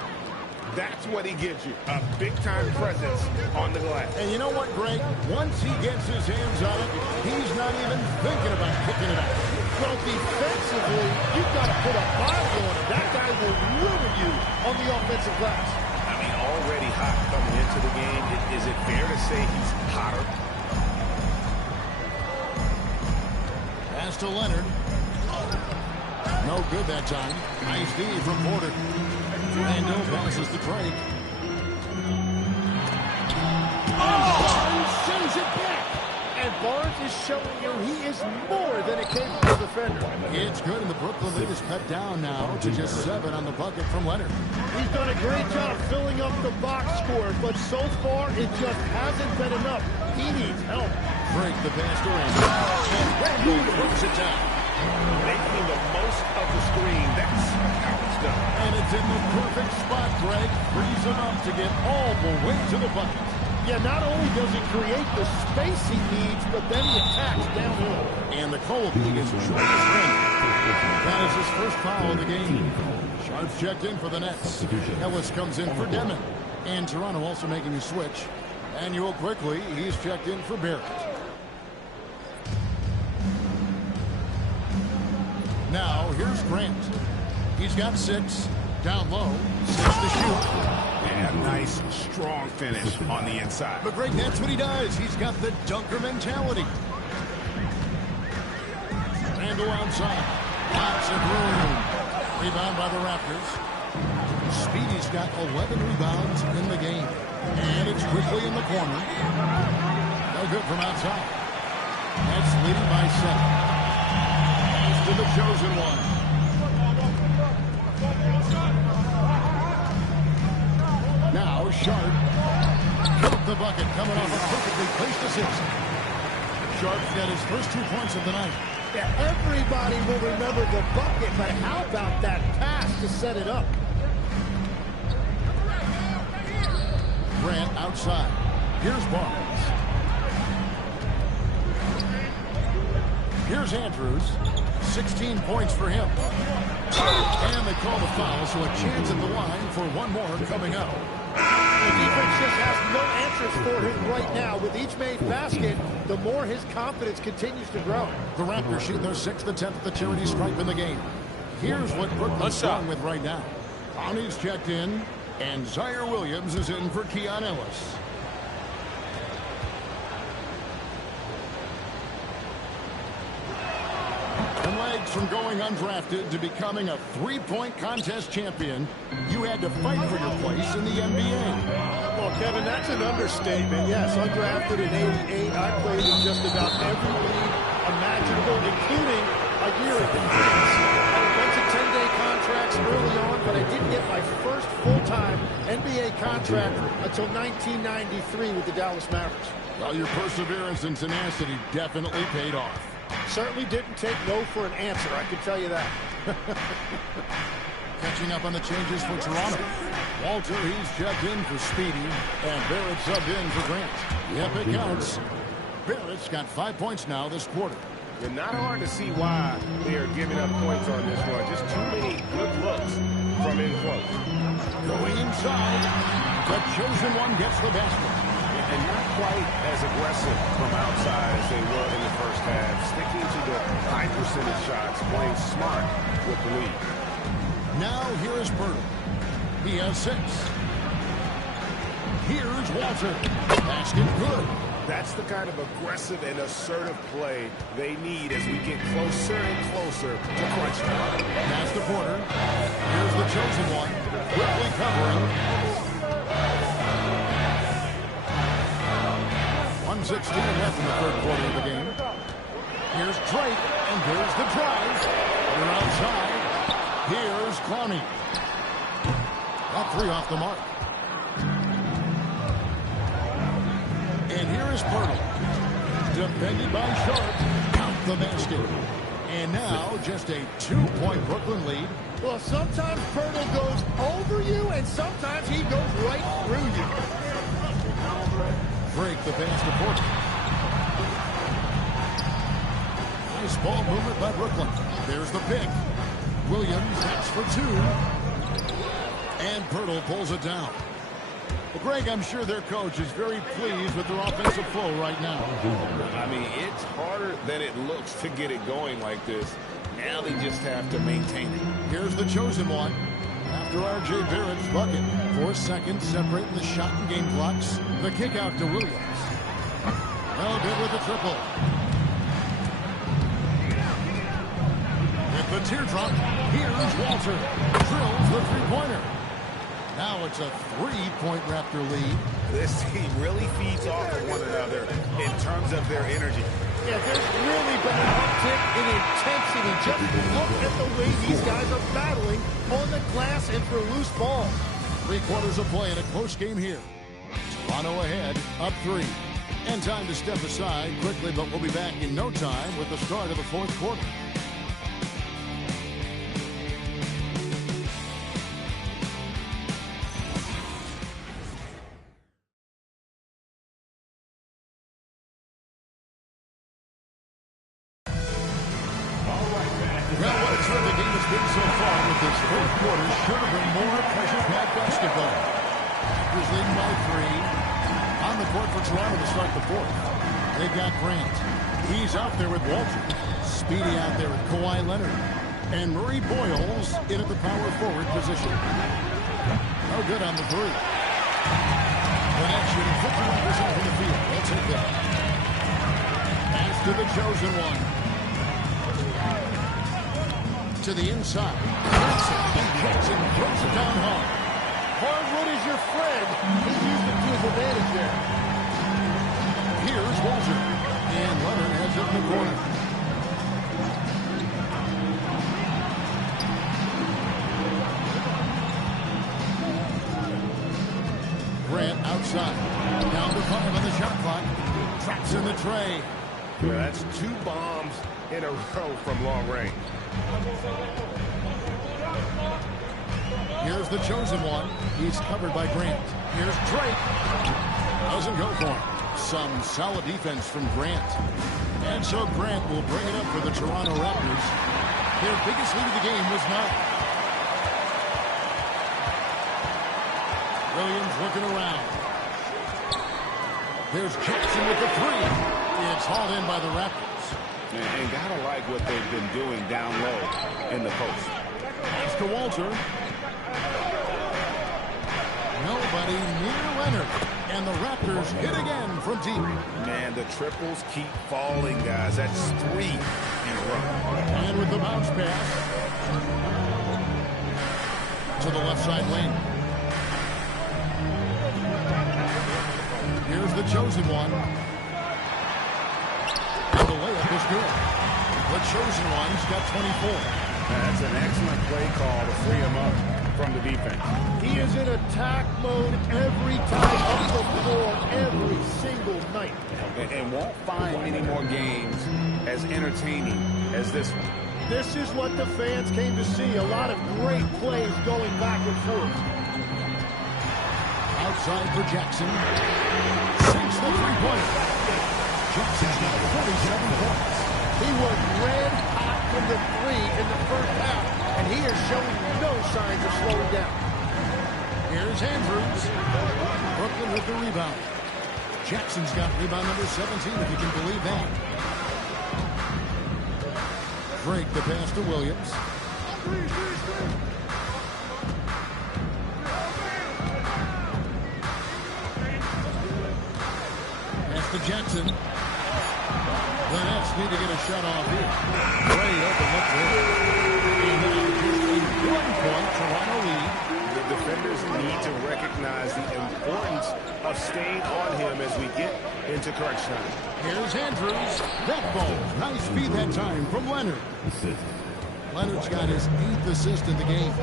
That's what he gives you, a big-time presence on the glass. And you know what, Greg? Once he gets his hands on it, he's not even thinking about kicking it out. Well, defensively, you've got to put a body on him. That guy will ruin you on the offensive glass. I mean, already hot coming into the game. Is it fair to say he's hotter? Pass to Leonard. No good that time. Nice D from Porter. Randall passes to Drake. Barnes sends it back. And Barnes is showing you he is more than a capable defender. It's good, and the Brooklyn lead is cut down now to just 7 on the bucket from Leonard. He's done a great job filling up the box score, but so far it just hasn't been enough. He needs help. Drake the pass to Randall. And Randall puts it down. Making the most of the screen. That's how it's done. And it's in the perfect spot, Greg. Frees him up to get all the way to the bucket. Yeah, not only does he create the space he needs, but then he attacks downhill. And the Colby is short his rim. That is his first foul of the game. Sharp's checked in for the Nets. Ellis comes in for Demon. And Toronto also making a switch. Manuel quickly, he's checked in for Barrett. Now, here's Grant. He's got 6. Down low. 6 to shoot. Yeah, nice, strong finish on the inside. But Greg, that's what he does. He's got the dunker mentality. Randall outside. Lots of room. Rebound by the Raptors. Speedy's got 11 rebounds in the game. And it's quickly in the corner. No good from outside. That's leading by 7. To the chosen one. Now Sharp. Count the bucket coming off a perfectly placed assist. Sharp's got his first 2 points of the night. Yeah, everybody will remember the bucket, but how about that pass to set it up? Grant outside. Here's Barnes. Here's Andrews. 16 points for him. And they call the foul, so a chance at the line for one more coming up. The defense just has no answers for him right now. With each made basket, the more his confidence continues to grow. The Raptors shoot their 6th attempt at the charity stripe in the game. Here's what Brooklyn's strong with right now. Connie's checked in, and Zaire Williams is in for Keon Ellis. From going undrafted to becoming a 3-point contest champion, you had to fight for your place in the NBA. Well, Kevin, that's an understatement. Yes, undrafted in '88, I played in just about every league imaginable, including a year at the Kings. I had a bunch of 10-day contracts early on, but I didn't get my first full-time NBA contract until 1993 with the Dallas Mavericks. Well, your perseverance and tenacity definitely paid off. Certainly didn't take no for an answer, I can tell you that. Catching up on the changes for Toronto. Walter, he's checked in for Speedy, and Barrett subbed in for Grant. Yep, it counts. Barrett's got 5 points now this quarter. And not hard to see why they are giving up points on this one. Just too many good looks from in close. Going inside, the chosen one gets the basket. And not quite as aggressive from outside as they were in the first half. Sticking to the high percentage shots, playing smart with the lead. Now here is Burton. He has 6. Here's Walter. Basket good. That's the kind of aggressive and assertive play they need as we get closer and closer to crunch time. Pass to Porter. Here's the chosen one. Quickly covering. 1:16 left in the third quarter of the game. Here's Drake, and there's the drive. They're outside. Here's Clowney. Got 3 off the mark. And here is Pirtle. Defended by Sharp. Count the basket. And now just a 2-point Brooklyn lead. Well, sometimes Pirtle goes over you, and sometimes he goes right through you. Break the pass to Porter. Nice ball movement by Brooklyn. There's the pick. Williams, that's for 2. And Pirtle pulls it down. Well, Greg, I'm sure their coach is very pleased with their offensive flow right now. I mean, it's harder than it looks to get it going like this. Now they just have to maintain it. Here's the chosen one. After R.J. Barrett's bucket, 4 seconds separating the shot and game clocks. The kick out to Williams. Well, good with the triple. With the teardrop, here's Walter. Drills the three-pointer. Now it's a 3-point Raptor lead. This team really feeds off of one another in terms of their energy. Yeah, there's really been an uptick in intensity. Just look at the way these guys are battling on the glass and for loose balls. 3 quarters of play in a close game here. Toronto ahead, up 3. And time to step aside quickly, but we'll be back in no time with the start of the 4th quarter. Well, what a terrific game it's been so far with this 4th quarter. Should have been more pressure-packed basketball. Raptors leading by 3. On the court for Toronto to start the 4th. They've got Grant. He's out there with Walter. Speedy out there with Kawhi Leonard. And Murray Boyles in at the power forward position. No good on the 3. Connection, 51% from the field. They'll take that. Pass to the chosen one. To the inside. Jackson throws it down hard. Hardwood is your friend. He used it to his advantage there. Here's Walter. And Leonard has it in the corner. Grant outside. Down to 5 on the shot clock. Traps in the tray. Yeah, that's 2 bombs in a row from long range. Here's the chosen one. He's covered by Grant. Here's Drake. Doesn't go for him. Some solid defense from Grant. And so Grant will bring it up for the Toronto Raptors. Their biggest lead of the game was 9. Williams looking around. There's Jackson with the 3. It's hauled in by the Raptors. And gotta like what they've been doing down low in the post. Pass to Walter. Nobody near Leonard. And the Raptors hit again from deep. Man, the triples keep falling, guys. That's 3 in a row. And with the bounce pass to the left side lane. Here's the chosen one. And the layup is good. The chosen one's got 24. That's an excellent play call to free him up from the defense. He is in attack mode every time up the floor, every single night. And won't find many more games as entertaining as this one. This is what the fans came to see. A lot of great plays going back and forth. Outside for Jackson. Sinks the three-pointer. Jackson's got 47 points. He was red hot from the 3 in the first half, and he is showing no signs of slowing down. Here's Andrews. Brooklyn with the rebound. Jackson's got rebound number 17, if you can believe that. Drake the pass to Williams. Pass to Jackson. The Nets need to get a shot off here. Great open look there. And now just a 1-point Toronto lead. The defenders need to recognize the importance of staying on him as we get into crunch time. Here's Andrews. That ball. Nice feed that time from Leonard. Leonard's got his 8th assist in the game.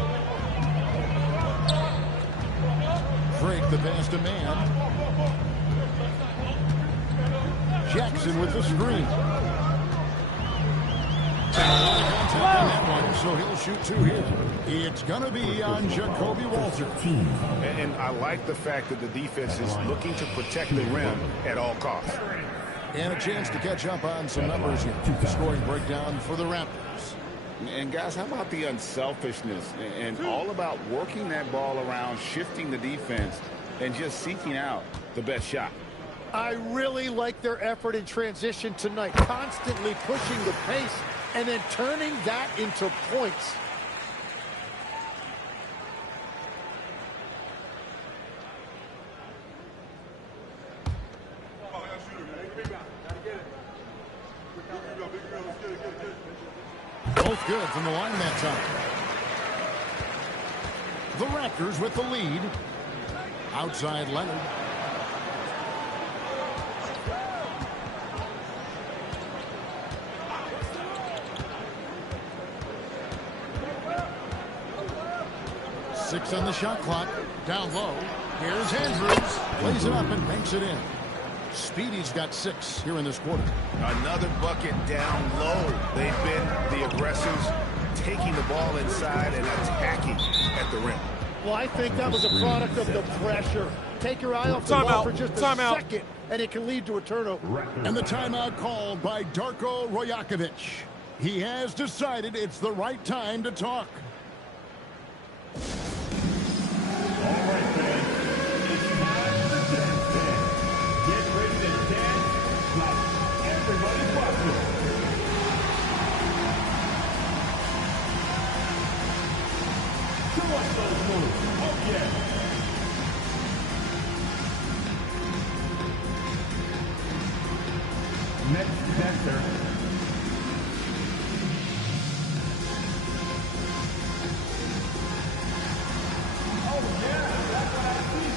Drake the pass to man. Jackson with the screen. A lot of contact on that one, so he'll shoot 2 here. It's going to be on Jacoby Walter. And I like the fact that the defense is looking to protect the rim at all costs. And a chance to catch up on some numbers here. The scoring breakdown for the Raptors. And guys, how about the unselfishness and all about working that ball around, shifting the defense, and just seeking out the best shot? I really like their effort in transition tonight, constantly pushing the pace and then turning that into points. Both good from the line that time. The Raptors with the lead. Outside Leonard. Six on the shot clock. Down low. Here's Andrews. Plays it up and banks it in. Speedy's got 6 here in this quarter. Another bucket down low. They've been the aggressors, taking the ball inside and attacking at the rim. Well, I think that was a product of the pressure. Take your eye off the ball for just a second, and it can lead to a turnover. And the timeout called by Darko Rajakovic. He has decided it's the right time to talk. Next center. Oh, yeah, that's what I see.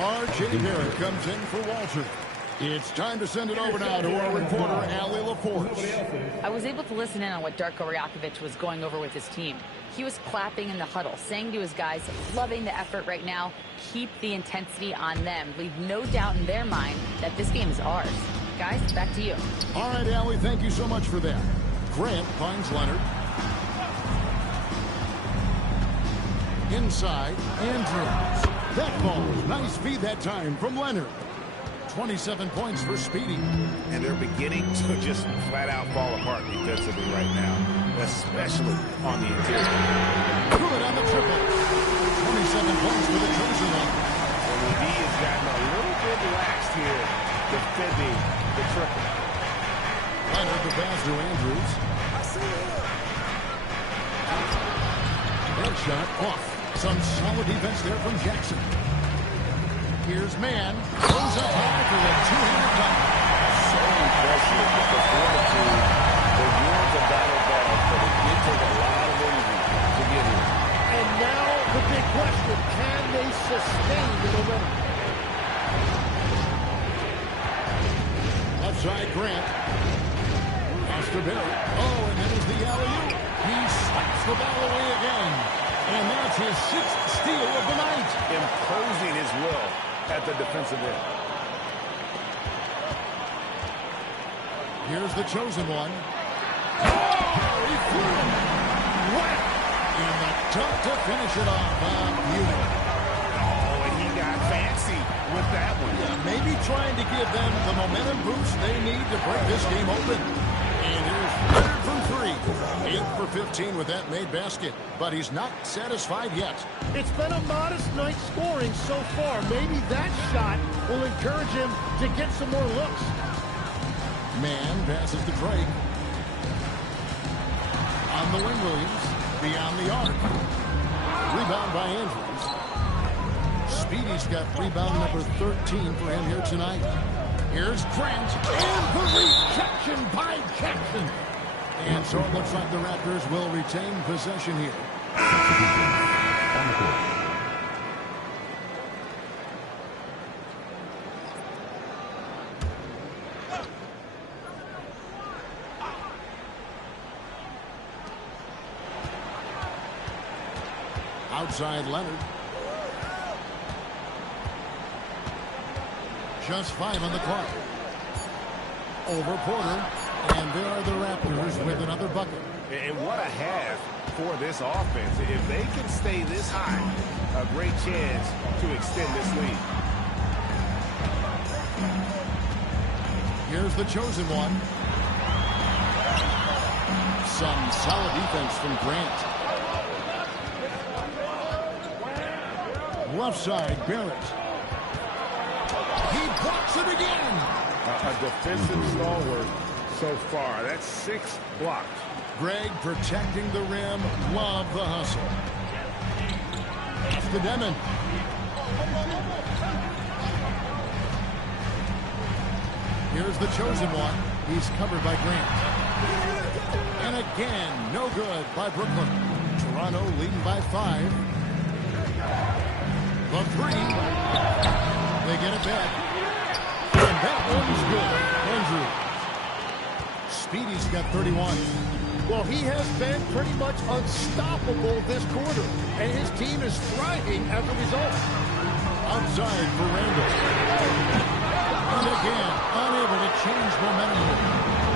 R.J. Barrett comes in for Walter. It's time to send it over now to our reporter, Allie LaForce. I was able to listen in on what Darko Rajakovic was going over with his team. He was clapping in the huddle, saying to his guys, loving the effort right now, keep the intensity on them. Leave no doubt in their mind that this game is ours. Guys, back to you. All right, Allie, thank you so much for that. Grant finds Leonard. Inside, Andrews. That ball, nice feed that time from Leonard. 27 points for Speedy. And they're beginning to just flat out fall apart defensively right now, especially on the interior. Good on the triple. 27 points for the chosen one. And the D has gotten a little bit relaxed here, defending the triple. Leonard the pass to Andrews. That shot off. Some solid defense there from Jackson. Here's Mann. Goes up high for the two-handed dunk. So impressive with the fortitude. They won the battle ball, but it did take a lot of energy to get here. And now the big question, can they sustain the momentum? Left side, Grant. Pass to Barrett. Oh, and there's the alley-oop. He slaps the ball away again. And that's his 6th steal of the night. Imposing his will at the defensive end. Here's the chosen one. Oh, he flew him right in the dunk to finish it off. Oh, and he got fancy with that one. Yeah, maybe trying to give them the momentum boost they need to break this game open. And here's Leonard from 3. 8 for 15 with that made basket. But he's not satisfied yet. It's been a modest night scoring so far. Maybe that shot will encourage him to get some more looks. Mann passes to Drake. On the wing, Williams. Beyond the arc. Rebound by Andrews. Speedy's got rebound number 13 for him here tonight. Here's Grant. And the rejection by Jackson. And so it looks like the Raptors will retain possession here. Outside Leonard. Just 5 on the clock. Over Porter. And there are the Raptors with another bucket. And what a half for this offense. If they can stay this high, a great chance to extend this lead. Here's the chosen one. Some solid defense from Grant. Left side, Barrett. He blocks it again. A defensive stalwart so far. That's 6 blocks. Greg protecting the rim. Love the hustle. Off to Demon. Here's the chosen one. He's covered by Grant. And again, no good by Brooklyn. Toronto leading by 5. The 3. They get it back. And that one's good. Andrews. Speedy's got 31. Well, he has been pretty much unstoppable this quarter, and his team is thriving as a result. Outside for Randall. And again, unable to change momentum.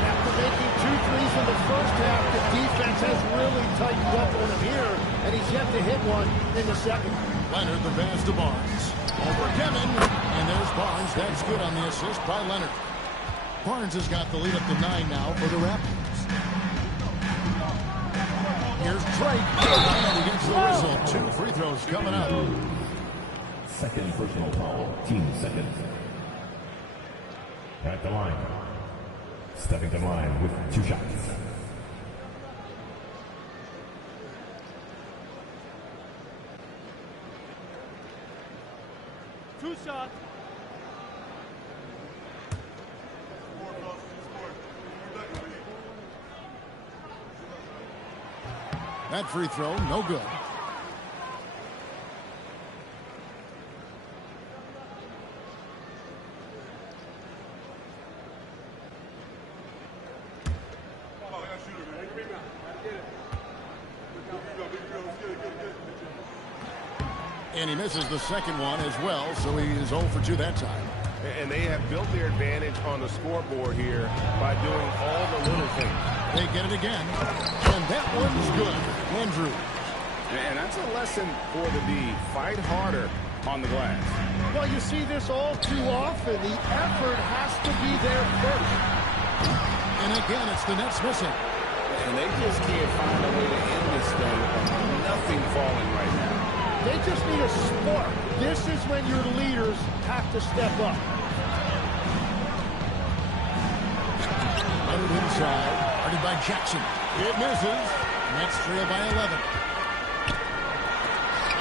After making 2 threes in the first half, the defense has really tightened up on him here, and he's yet to hit one in the second. Leonard, the pass to Barnes. Over Demon. And there's Barnes. That's good on the assist by Leonard. Barnes has got the lead up to 9 now for the Raptors. Here's Drake. And he gets the whistle. 2 free throws coming up. Second personal foul. Team second. At the line. Stepping to the line with 2 shots. Two shots. That free throw, no good. And he misses the second one as well, so he is 0 for 2 that time. And they have built their advantage on the scoreboard here by doing all the little things. They get it again, and that one's good. Andrews. And that's a lesson for the D. Fight harder on the glass. Well, you see this all too often. The effort has to be there first. And again, it's the Nets missing. And they just can't find a way to end this thing. Nothing falling right now. They just need a spark. This is when your leaders have to step up. Leonard inside. Guarded by Jackson. It misses. Nets trail by 11.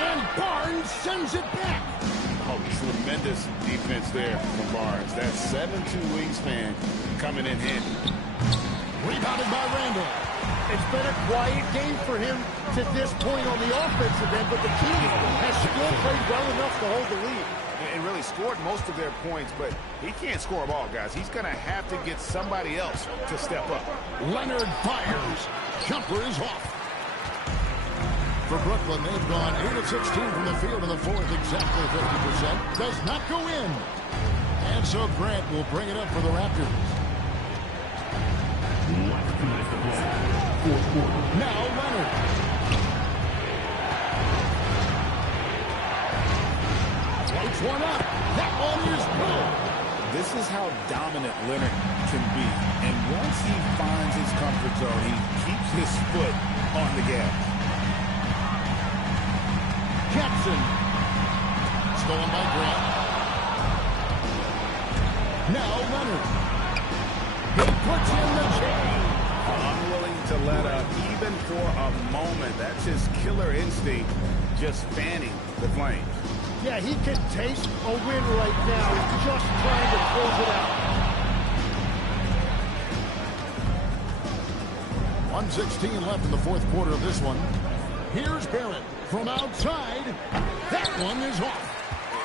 And Barnes sends it back. Oh, tremendous defense there from Barnes. That 7'2" wingspan coming in handy. Rebounded by Randall. It's been a quiet game for him to this point on the offensive end, but the team has still played well enough to hold the lead. And really scored most of their points, but he can't score them all, guys. He's going to have to get somebody else to step up. Leonard fires. Jumper is off. For Brooklyn, they've gone 8 of 16 from the field in the fourth, exactly 50%. Does not go in. And so Grant will bring it up for the Raptors. Now Leonard. Floats one up. That one is good. This is how dominant Leonard can be. And once he finds his comfort zone, he keeps his foot on the gas. Jackson. Stolen by Grant. Now Leonard. He puts in the chain. Unwilling to let up even for a moment. That's his killer instinct, just fanning the flames. Yeah, he can taste a win right now. He's just trying to close it out. 1:16 left in the fourth quarter of this one. Here's Barrett from outside. That one is off.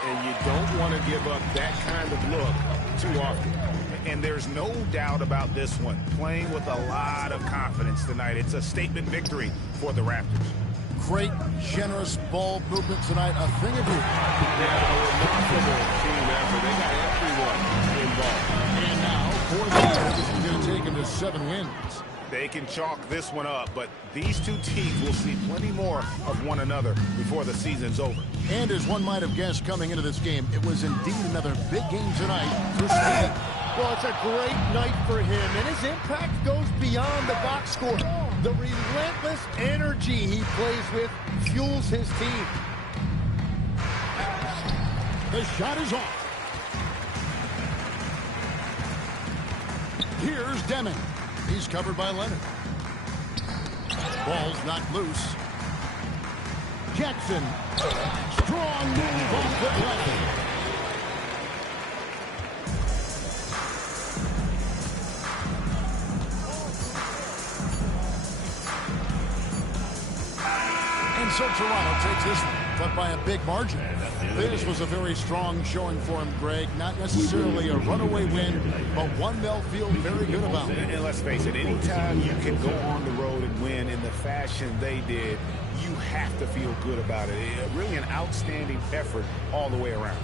And you don't want to give up that kind of look too often. And there's no doubt about this one. Playing with a lot of confidence tonight. It's a statement victory for the Raptors. great, generous ball movement tonight. A thing of beauty. Yeah, a remarkable team effort. They got everyone involved. And now, for the year, this is going to take them to 7 wins. They can chalk this one up, but these two teams will see plenty more of one another before the season's over. And as one might have guessed coming into this game, it was indeed another big game tonight for Speedy. Well, it's a great night for him, and his impact goes beyond the box score. The relentless energy he plays with fuels his team. The shot is off. Here's Deming. He's covered by Leonard. Ball's knocked loose. Jackson. Strong move off the left. And so Toronto takes this one, but by a big margin. This was a very strong showing for him, Greg. Not necessarily a runaway win, but one they'll feel very good about. And let's face it, anytime you can go on the road and win in the fashion they did, you have to feel good about it. Really an outstanding effort all the way around.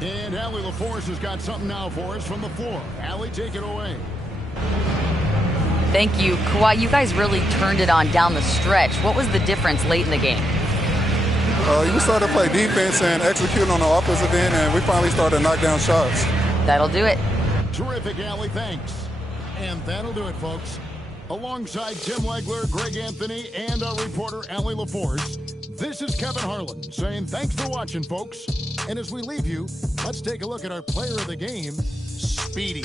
And Allie LaForce has got something now for us from the floor. Allie, take it away. Thank you. Kawhi, you guys really turned it on down the stretch. What was the difference late in the game? You started to play defense and execute on the offensive end, and we finally started to knock down shots. That'll do it. Terrific, Allie. Thanks. And that'll do it, folks. Alongside Tim Legler, Greg Anthony, and our reporter, Allie LaForce, this is Kevin Harlan saying thanks for watching, folks. And as we leave you, let's take a look at our player of the game, Speedy.